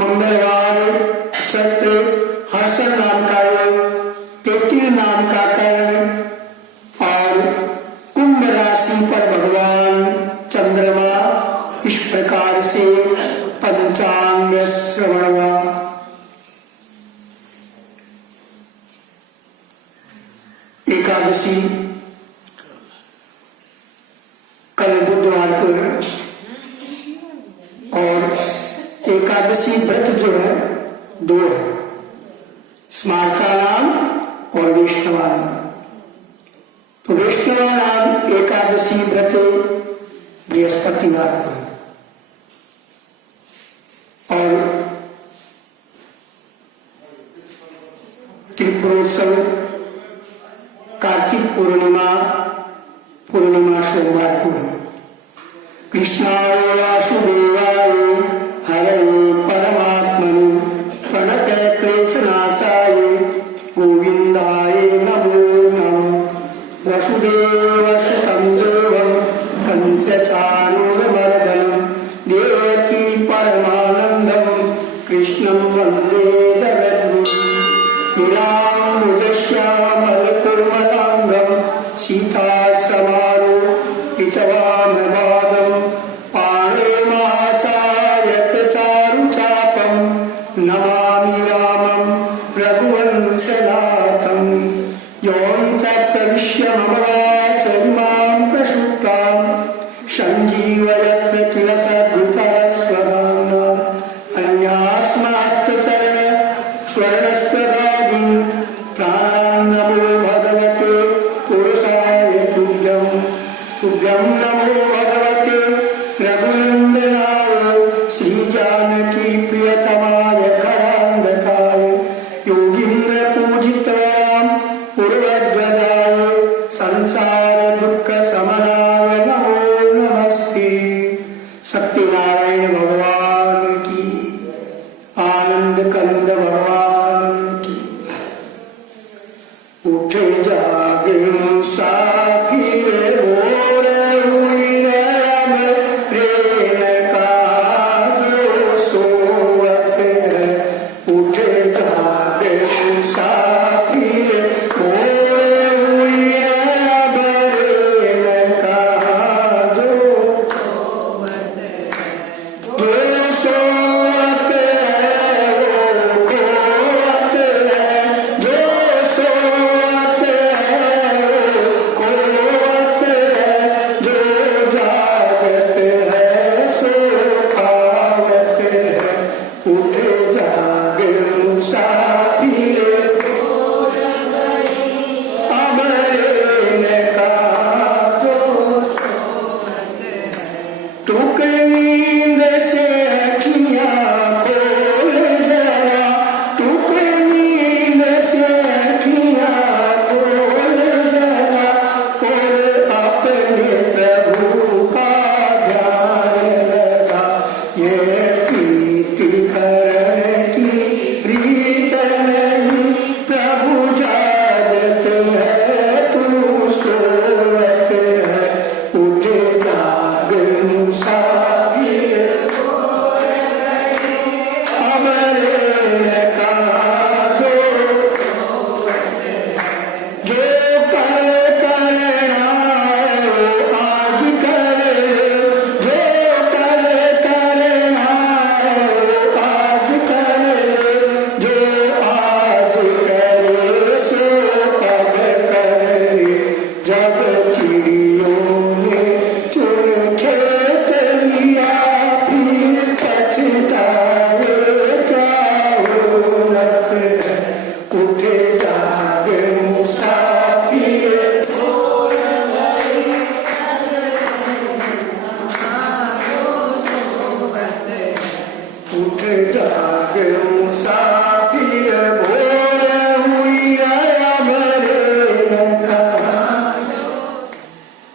मंगलवार चक्र हर्षण नाम का योग, केतु नाम का कर्ण और कुंभ राशि पर भगवान चंद्रमा इस प्रकार से पंचांग श्रवण हुआ। एकादशी कल बुधवार को है और एकादशी व्रत जो है दो है, स्मार्ता नाम और वैष्णवा नाम। तो वैष्णवा नाम एकादशी व्रत बृहस्पतिवार को है और त्रिपुरोत्सव कार्तिक पूर्णिमा सोमवार को है। कृष्णाय वासुदेवाय हरये परमात्मने प्रणतः क्लेशनाशाय गोविन्दाय नमो नमः। वसुदेवसुतं देवं कंसचाणूरमर्दनं देवकी परमानन्दं कृष्णं वन्दे जगद्गुरुं। विरामश्यामलकुर्मलाङ्गं सीतासमारोहितवामवादं पाणिमासायतचारुचापं नमामि रामं रघुवंशनाथं। योऽन्तःप्रविश्य मम वाचमिमां प्रसुप्तां सञ्जीवयत् किल सद्गुरुतरस्वदाम्ना। अन्यास्मास्तचरण स्वर्णस्पदादि प्राणान् नमो भगवते पुरुषाय तुभ्यं। तुभ्यं नमो भगवते रघुनन्दनाय श्रीजानकी प्रियतमाय करान्धकाय योगीन्द्रपूजितवरां पूर्वध्वजाय संसार दुःख समनाय नमो नमस्ते। सत्यनारायण भगवान की, आनंद कंद भगवान की। उठे जागे मुसाफिर भोर हुई राम प्रेम का जो सोवत है। उठे जागे मुसाफिर भोर हुई राम प्रेम का जो सोवत है। जो सोवत है वो खोवत है, जो सोवत है वो खोवत है, जो जागत है सो पावत है। उठे जागे मुसाफिर अमरेन का जो टूक नींद से अखियाँ खोल जरा, टूक नींद से अखियाँ खोल जरा और अपने प्रभु का ध्यान लगा। ये प्रीति करण की प्रीत नहीं, प्रभु जागत है तू सोवत है। उठे जाग मुसाफिर अमरेन का जो कल करना है वो आज करे, जो कल करना है वो आज करे, जो आज करे सो अब करे। जब चिड़ियों ने चुन खेत लिया फिर पछताए क्या होनक है। उठे जागे मुसाफिर उठे जागे मुसाफिर भोर हुई राम प्रेम का।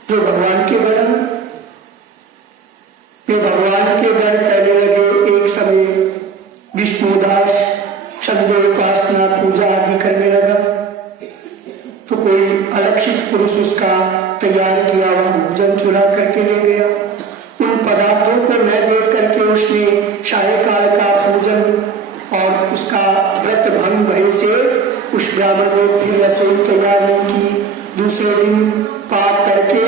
जो भगवान के गण, ये भगवान के गण कहने लगे। एक समय विष्णुदास संध्या उपासना पूजा आदि करने लगा तो कोई अलक्षित पुरुष उसका तैयार किया हुआ भोजन चुरा करके ले गया। उन पदार्थों को न देख करके उसने सायकाल का भोजन फिर रसोई तैयार नहीं की। दूसरे दिन पाक करके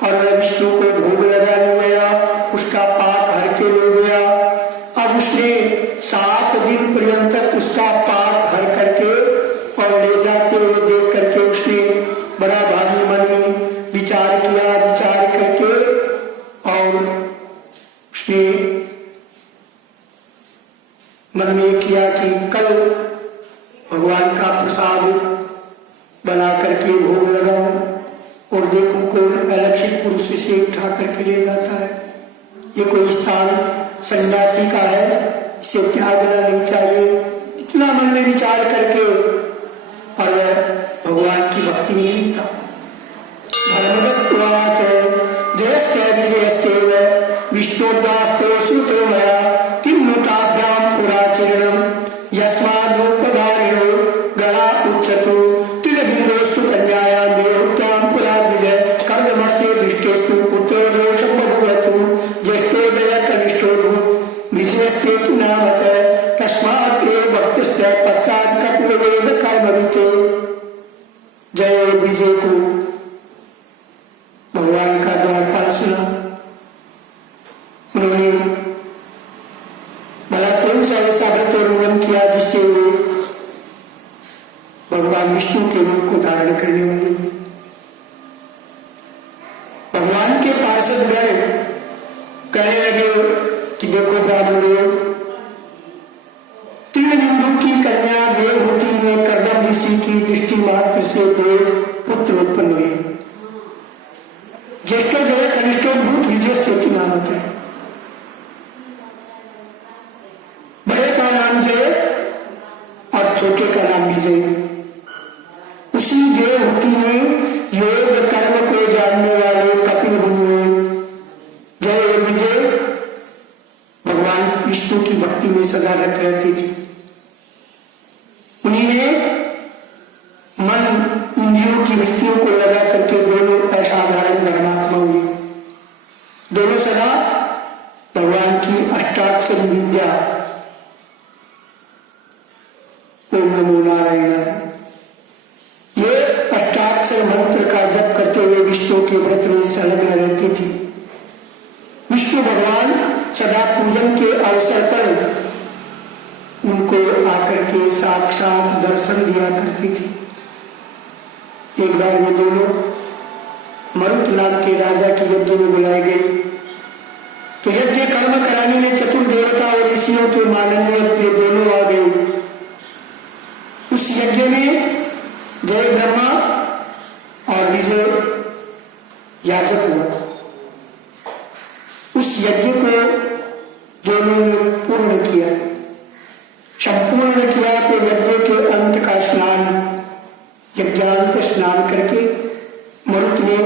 और वह विष्णु को भोग लगाने गया, उसका पाक हर के ले गया। अब उसने 7 दिन पर्यंत उसका पाक हर करके और ले जाते हुए देख करके उसने बड़ा भारी मन में विचार किया। विचार करके और उसने मन में किया कि कल भगवान का प्रसाद बना करके भोग लगाऊं और देखूं कौन अलक्षित पुरुष इसे उठा करके ले जाता है। ये कोई स्थान सन्यासी का है, इसे त्यागना नहीं चाहिए। इतना मन में विचार करके और भगवान की भक्ति में नहीं था। धर्मदत्तवाच जयस्ते विजयस्ते विष्णुदास्तो सुतो मया किन्नुताभ्यां पुराचरणं यस्मादुपधारिणो गणा उच्यतो तिलबिन्दोस्तु कन्यायां देवोक्तां पुराद्विजय कर्दमस्ते दृष्टेस्तु पुत्रो दोषं बभूवतु ज्येष्ठो जयकनिष्ठो विजयस्ते तु नामत तस्मात् एव भक्तस्य पश्चात् कपिलवेद कर्मविते। जय विजय को भगवान का द्वारपाल सुना। उन्होंने भला कौन सा ऐसा व्रत और नियम किया जिससे वे भगवान विष्णु के रूप को धारण करने वाले हैं। भगवान के पार्षद गए, कहने लगे कि देखो ब्राह्मणों, 3 बिंदु की कन्या देवहूति में कर्दम ऋषि की दृष्टि मात्र से 2 पुत्र उत्पन्न हुए। ज्येष्ठ जय कनिष्ठ भूत विजय से नामक है। बड़े का नाम जय और छोटे का नाम विजय। उसी देवहूति में योग कर्म को जानने वाले कपिल मुनि जय और विजय भगवान विष्णु की भक्ति में सदा रत रहते थे। उन्हीं ने मन इंद्रियों की वृत्तियों को लगा करके दोनों असाधारण धर्मात्मा हुए। दोनों सदा भगवान की अष्टाक्षरी विद्या ओम नमो नारायण ये अष्टाक्षर मंत्र का जप करते हुए विष्णु के व्रत में संलग्न रहती थी। विष्णु भगवान सदा पूजन के अवसर पर उनको आकर के साक्षात दर्शन दिया करती थी। एक बार वे दोनों मरुतनाग के राजा के यज्ञ में बुलाए गए तो यज्ञ कर्म कराने में चतुर देवता और ऋषियों के माननीय वे दोनों आ गए। उस यज्ञ में जय ब्रह्मा और विजय याजक हुआ। उस यज्ञ को दोनों ने पूर्ण किया, संपूर्ण किया तो यज्ञ के अंत का स्नान, यज्ञांत स्नान करके मरुत ने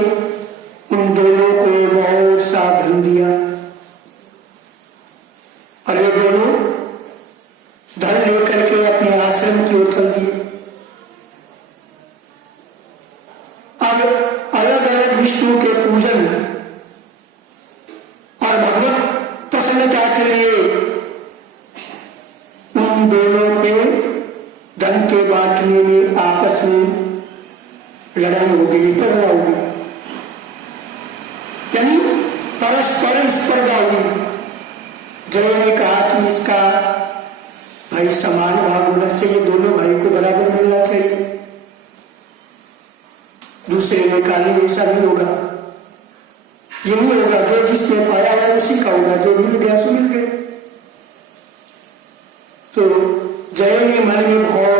उन दोनों को बहुत सा धन दिया और वे दोनों धन लेकर के अपने आश्रम की ओर चल दिए। अब अलग अलग विष्णु के पूजन और भगवत प्रसन्नता के लिए उन दोनों पे धन के बांटने में आपस में लड़ाई हो गई, झगड़ा हो गई, यानी परस्पर स्पर्धा हुई। जय ने कहा कि इसका भाई समान भाग होना चाहिए, दोनों भाई को बराबर मिलना चाहिए। दूसरे ने कहा नहीं ऐसा नहीं होगा, ये नहीं होगा, जो जिसने पाया है उसी का होगा, जो मिल गया सो मिल गया। तो जय ने मन में बहुत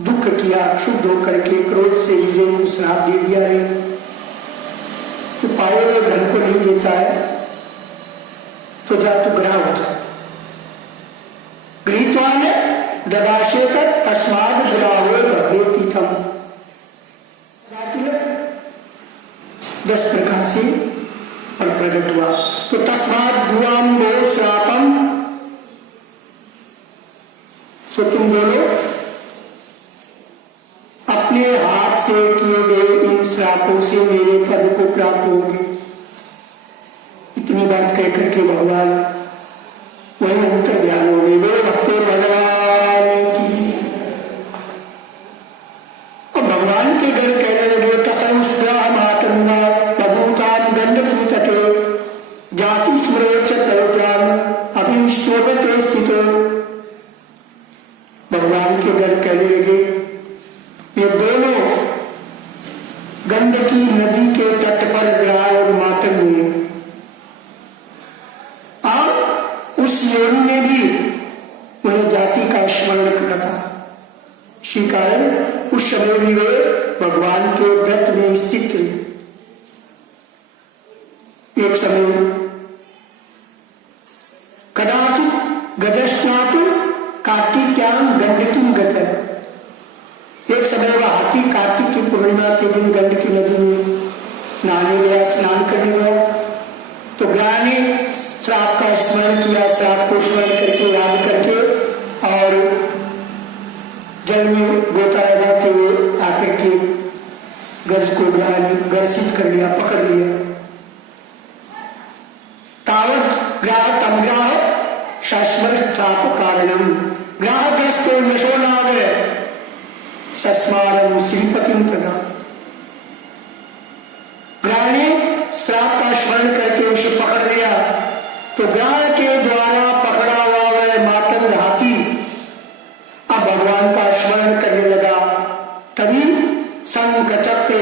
दुख किया, शुद्ध होकर के क्रोध से विजय को श्राप दे दिया है तो पाए हुए धन को नहीं देता है तो जा तू ग्रह हो जा। गृहीत्वान ददाशे तक तस्माद ग्राहो भगेतीथम 10 प्रकार से और प्रकट हुआ। तो तस्माद दुआम वो श्रापम, सो तुम दोनों अपने हाथ से किए गए इन श्रापों से मेरे पद को प्राप्त होंगे। इतनी बात कह करके भगवान वही अंतर ध्यान हो गए। मेरे भक्तों भगवान की कहने लगे, ये दोनों गंडकी नदी के तट पर ग्राह और मातम हुए। और उस योनि में भी उन्हें जाति का स्मरण करना था। इसी कारण उस समय भी वे भगवान के व्रत में स्थित थे। एक समय कदाचित गजस्नातु कार्तिक्याम गंडकीम गत, एक समय वह हाथी कार्तिक की पूर्णिमा के दिन गंडकी नदी में नहाने गया, स्नान करने गया। तो ग्राह ने श्राप का स्मरण किया, श्राप को स्मरण करके याद करके और जल में गोता लगाते हुए आकर के गज को ग्राह ने गर्षित कर लिया, पकड़ लिया। तावत ग्राह तमग्राह शाश्वर श्राप कारणम ग्राहग्रस्तो यशो नाम सस्मारम श्रीपतिम तदा। ग्राह ने श्राप का स्मरण करके उसे पकड़ लिया। तो ग्राह के द्वारा पकड़ा हुआ वह मातंग हाथी अब भगवान का स्मरण करने लगा। तभी शंख चक्र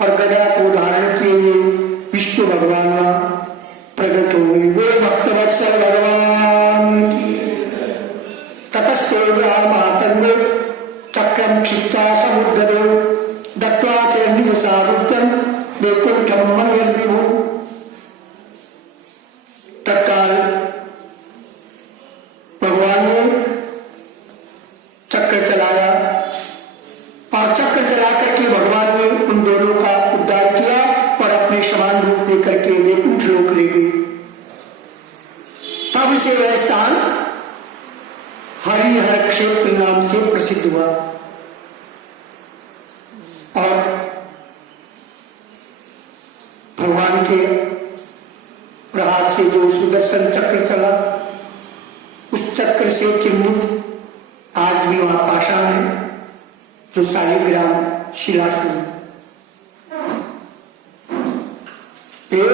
और गदा को धारण किए हुए विष्णु भगवान प्रकट हुए। वे भक्तवत्सल भगवान की ततस्ते ग्राह मातंग चक्रम क्षिप्ता समुद्रो दत्वा च निज सारूप्यम वैकुंठम मनयर्विभु। तत्काल भगवान ने चक्र चलाया और चक्र चला करके भगवान ने उन दोनों का उद्धार किया और अपने समान रूप देकर के वैकुंठ लोक ले गए। तब से वह स्थान हरिहर क्षेत्र नाम से प्रसिद्ध हुआ। और भगवान के प्रहार से जो सुदर्शन चक्र चला, उस चक्र से चिन्हित आज भी वहां पाषाण है जो शालिग्राम शिलाशूल, ये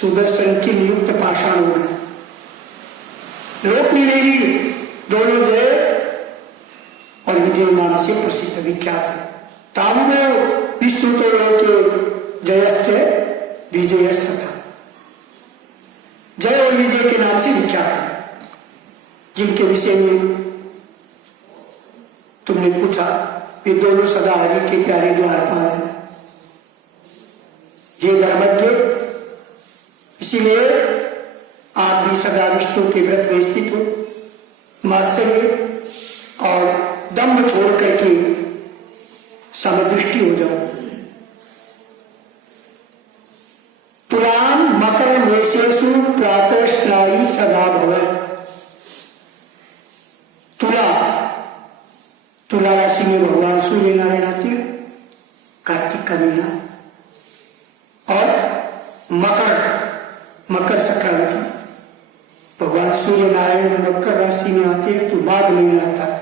सुदर्शन की नियुक्त पाषाण हो गए। लोक निवेदी दोनों जय और विजय नाम से प्रसिद्ध विख्यात है। तामुदेव विष्णु तो लोक जयश्च विजयस्त था, जय और विजय के नाम से विख्यात है। जिनके विषय में तुमने पूछा, ये दोनों सदा हरि के प्यारे द्वारपाल हैं। ये धर्मज्ञ, इसीलिए आप भी सदा विष्णु के व्रत में स्थित हो। मात्सर्य और दम्भ छोड़ करके समदृष्टि हो जाओ। तुलाम मकर मेषेषु प्रातः स्नायी सदा भव। तुला राशि में भगवान सूर्य नारायण आते हैं, कार्तिक का महीना। और मकर संक्रांति, भगवान सूर्य नारायण मकर राशि में आते हैं तो माघ महीना आता है।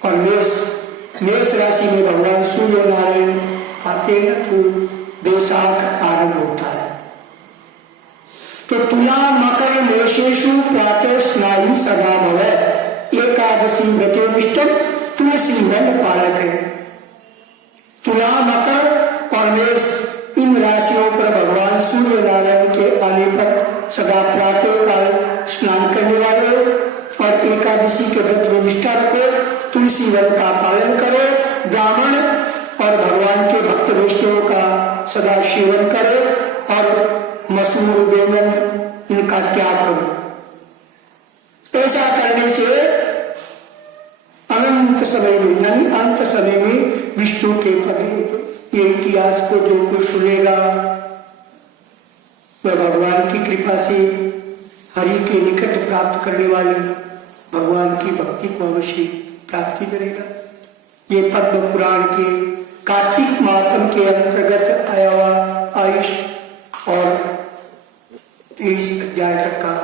और मेष राशि में भगवान सूर्य नारायण आते हैं तो वैशाख आरंभ होता है। तो तुला मकर मेषेषु प्रातः स्नायी सदा भव। एकादशी व्रतोनिष्ठम तुलसी वन पालक है। तुला मकर और मेष इन राशियों पर भगवान सूर्य नारायण के आने पर सदा प्रातः काल स्नान करने वाले और एकादशी के व्रत में निष्ठा रखो, तुलसी वन का पालन करो, ब्राह्मण और भगवान के भक्त वैष्णवों का सदा सेवन करो और मसूर बेंगन इनका त्याग करो। ऐसा करने से अनंत समय में यानी अंत समय में विष्णु के पद, ये इतिहास को जो कोई सुनेगा वह भगवान की कृपा से हरि के निकट प्राप्त करने वाली भगवान की भक्ति को अवश्य प्राप्ति करेगा। ये पद्म पुराण के कार्तिक मातम के अंतर्गत आया हुआ आयुष और 23 अध्याय तक का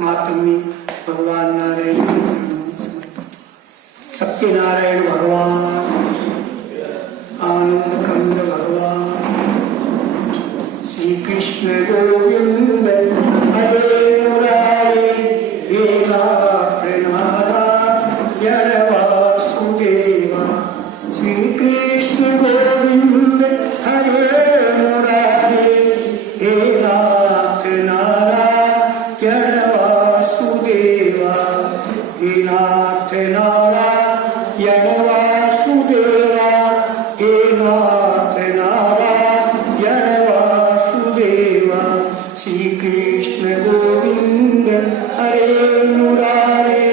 मातम में भगवान नारायण के चरणों में समर्पित। सत्यनारायण भगवान, आनंद कंद भगवान, श्री कृष्ण गोविंद हरे मुरारी, हे नाथ नारायण वासुदेव। हे नाथ नारायण वासुदेवा, हे नाथ नारायण वासुदेवा। श्री कृष्ण गोविंद हरे मुरारे,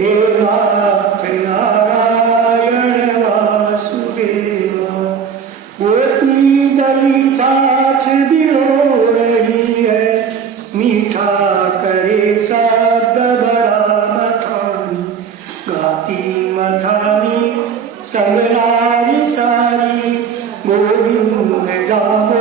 हे नाथ नारायण वासुदेवा। गोपी दई साथ बिलो रही है, मीठा करे शब्द बड़ा मथानी। गाती मथानी संग नारी सारी, गोविंद दाम